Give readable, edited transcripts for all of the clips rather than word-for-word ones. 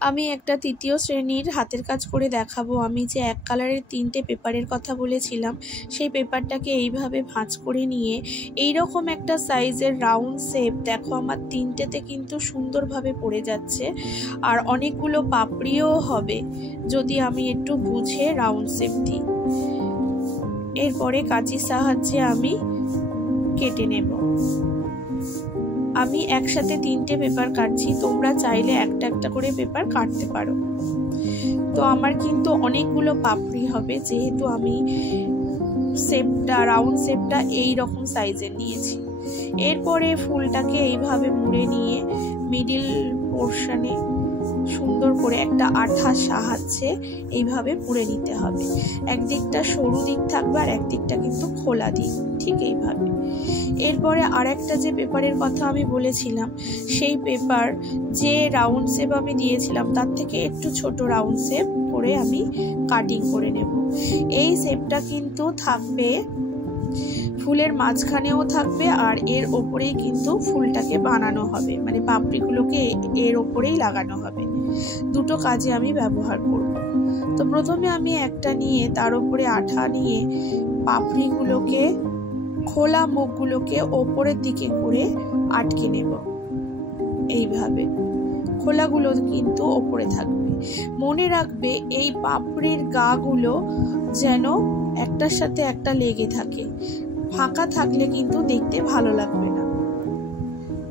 আমি একটা তৃতীয় শ্রেণীর হাতের কাজ করে দেখাবো। আমি যে এক কালারের 3টে পেপারের কথা বলেছিলাম, সেই পেপারটাকে এইভাবে ভাঁজ করে নিয়ে এইরকম একটা সাইজের রাউন্ড শেপ, দেখো আমার 3টেতে কিন্তু সুন্দরভাবে পড়ে যাচ্ছে, আর অনেকগুলো পাপড়িও হবে যদি আমি একটু বুঝে রাউন্ড শেপ দিই। এরপরে কাঁচির সাহায্যে আমি কেটে নেব। আমি একসাথে 3টে পেপার কাটছি, তোমরা চাইলে একটা একটা করে পেপার কাটতে পারো। তো আমার কিন্তু অনেকগুলো পাপড়ি হবে, যেহেতু আমি শেপটা রাউন্ড শেপটা এই রকম সাইজের নিয়েছি। এরপরে ফুলটাকে এইভাবে মুড়ে নিয়ে মিডিল পোর্শনে সুন্দর করে একটা আঠার সাহায্যে এইভাবে মুড়ে নিতে হবে। একদিকটা সরু দিক থাকবে আর একদিকটা কিন্তু খোলা দিক, ঠিক এইভাবে। এরপরে আরেকটা যে পেপারের কথা আমি বলেছিলাম, সেই পেপার যে রাউন্ড শেপ আমি দিয়েছিলাম তার থেকে একটু ছোট রাউন্ড শেপ করে আমি কাটিং করে নেব। এই শেপটা কিন্তু থাকবে ফুলের মাঝখানেও থাকবে, আর এর ওপরেই কিন্তু ফুলটাকে বানানো হবে, মানে পাপড়িগুলোকে এর ওপরেই লাগানো হবে। দুটো কাজে আমি ব্যবহার করব। তো প্রথমে আমি একটা নিয়ে তার উপরে আঠা নিয়ে পাপড়িগুলোকে, খোলা মুখগুলোকে ওপরের দিকে করে আটকে নেব। এইভাবে খোলাগুলো কিন্তু ওপরে থাকবে। মনে রাখবে এই পাপড়ির গাগুলো যেন একটার সাথে একটা লেগে থাকে, ফাঁকা থাকলে কিন্তু দেখতে ভালো লাগবে না।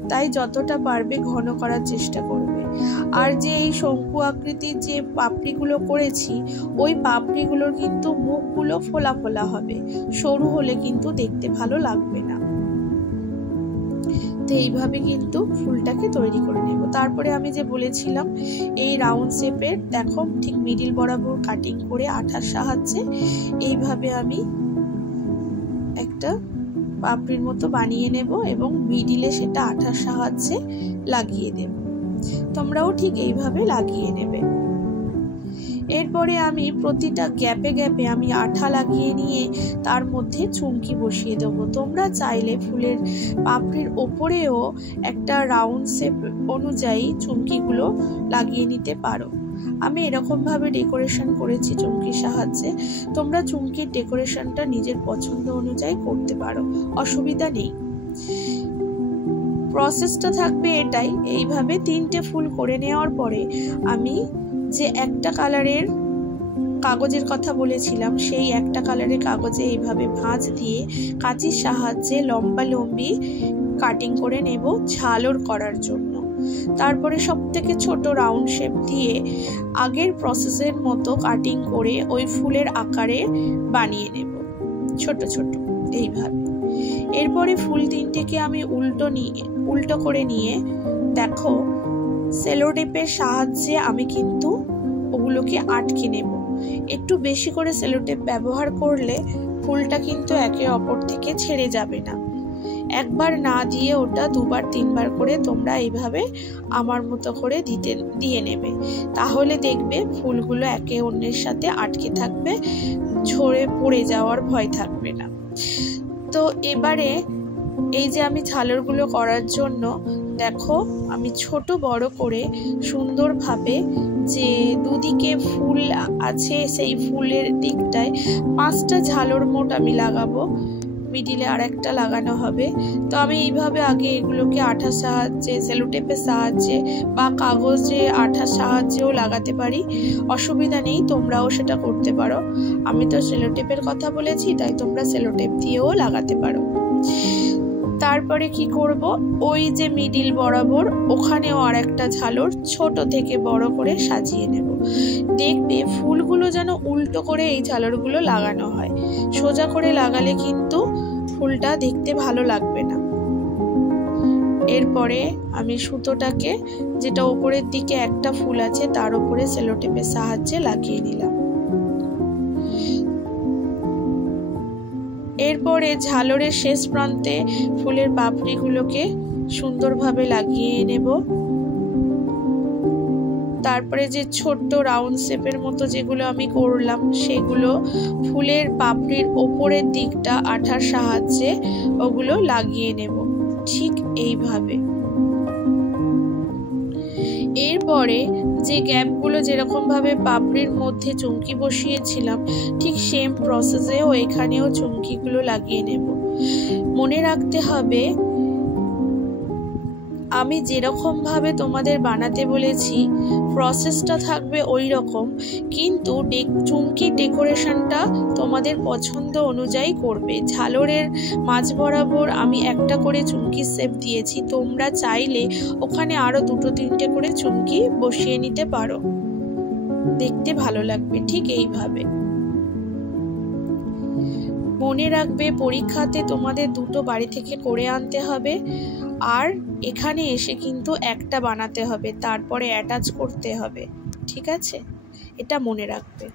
তাই যতটা পারবে ঘন করার চেষ্টা করবে। আর যে এই শঙ্কু আকৃতির যে পাপড়িগুলো করেছি, ওই পাপড়িগুলোর কিন্তু মুখগুলো ফোলা ফোলা হবে, সরু হলে কিন্তু দেখতে ভালো লাগবে না। তো এইভাবে কিন্তু ফুলটাকে তৈরি করে নেব। তারপরে আমি যে বলেছিলাম এই রাউন্ড শেপের, দেখো ঠিক মিডিল বরাবর কাটিং করে আঠার সাহায্যে এইভাবে আমি একটা পাপড়ির মতো বানিয়ে নেব এবং মিডিলে সেটা আঠার সাহায্যে লাগিয়ে দেব। তোমরাও ঠিক এইভাবে লাগিয়ে নেবে। এরপরে আমি প্রতিটা গ্যাপে গ্যাপে আমি আঠা লাগিয়ে নিয়ে তার মধ্যে চুমকি বসিয়ে দেবো। তোমরা চাইলে ফুলের পাপড়ির ওপরেও একটা রাউন্ড শেপ অনুযায়ী চুমকিগুলো লাগিয়ে নিতে পারো। আমি এরকম ভাবে ডেকোরেশন করেছি চুমকির সাহায্যে। তোমরা চুমকির ডেকোরেশনটা নিজের পছন্দ অনুযায়ী করতে পারো, অসুবিধা নেই। প্রসেসটা থাকবে এটাই। এইভাবে 3টে ফুল করে নেওয়ার পরে আমি যে একটা কালারের কাগজের কথা বলেছিলাম, সেই একটা কালারের কাগজে এইভাবে ভাঁজ দিয়ে কাঁচির সাহায্যে লম্বা লম্বি কাটিং করে নেব ঝালর করার জন্য। তারপরে সবথেকে ছোট রাউন্ড শেপ দিয়ে আগের প্রসেসের মতো কাটিং করে ওই ফুলের আকারে বানিয়ে নেব ছোট ছোট এইভাবে। এরপরে ফুল 3টেকে আমি উল্টো করে নিয়ে, দেখো সেলো টেপের সাহায্যে আমি কিন্তু ওগুলোকে আটকে নেব। একটু বেশি করে সেলো টেপ ব্যবহার করলে ফুলটা কিন্তু একে অপর থেকে ছেড়ে যাবে না। একবার না দিয়ে ওটা 2বার 3বার করে তোমরা এইভাবে আমার মতো করে দিয়ে নেবে। তাহলে দেখবে ফুলগুলো একে অন্যের সাথে আটকে থাকবে, ঝরে পড়ে যাওয়ার ভয় থাকবে না। তো এবারে এই যে আমি ঝালরগুলো করার জন্য, দেখো আমি ছোট বড় করে সুন্দরভাবে যে দুদিকে ফুল আছে সেই ফুলের দিকটায় 5টা ঝালর মোট আমি লাগাবো, মিডিলে আর একটা লাগানো হবে। তো আমি এইভাবে আগে এগুলোকে আঠার সাহায্যে, সেলোটেপের সাহায্যে বা কাগজে আঠার সাহায্যেও লাগাতে পারি, অসুবিধা নেই, তোমরাও সেটা করতে পারো। আমি তো সেলোটেপের কথা বলেছি, তাই তোমরা সেলোটেপ দিয়েও লাগাতে পারো। তারপরে কি করব, ওই যে মিডিল বরাবর ওখানেও আর একটা ঝালর ছোট থেকে বড় করে সাজিয়ে নেব। দেখবে ফুলগুলো যেন উল্টো করে এই ঝালরগুলো লাগানো হয়, সোজা করে লাগালে কিন্তু ফুলটা দেখতে ভালো লাগবে না। এরপরে আমি সুতোটাকে, যেটা উপরের দিকে একটা ফুল আছে তার উপরে সেলোটেপের সাহায্যে লাগিয়ে নিলাম। এরপরে ঝালরের শেষ প্রান্তে ফুলের পাপড়িগুলোকে সুন্দরভাবে লাগিয়ে নেব। তারপরে যে ছোট্ট রাউন্ড শেপের মতো যেগুলো আমি করলাম, সেগুলো ফুলের পাপড়ির ওপরের দিকটা আঠার সাহায্যে ওগুলো লাগিয়ে নেব ঠিক এইভাবে। এরপরে যে গ্যাপগুলো যেরকমভাবে পাপড়ির মধ্যে চুমকি বসিয়েছিলাম ঠিক সেম প্রসেসেও এখানেও চুমকিগুলো লাগিয়ে নেব। মনে রাখতে হবে আমি যেরকমভাবে তোমাদের বানাতে বলেছি প্রসেসটা থাকবে ওই রকম, কিন্তু চুমকির ডেকোরেশনটা তোমাদের পছন্দ অনুযায়ী করবে। ঝালরের মাঝ বরাবর আমি একটা করে চুমকির শেপ দিয়েছি, তোমরা চাইলে ওখানে আরও 2-3টে করে চুমকি বসিয়ে নিতে পারো, দেখতে ভালো লাগবে। ঠিক এইভাবে মনে রাখবে পরীক্ষাতে তোমাদের 2টো বাড়ি থেকে করে আনতে হবে, আর এখানে এসে কিন্তু একটা বানাতে হবে, তারপরে অ্যাটাচ করতে হবে। ঠিক আছে, এটা মনে রাখবে।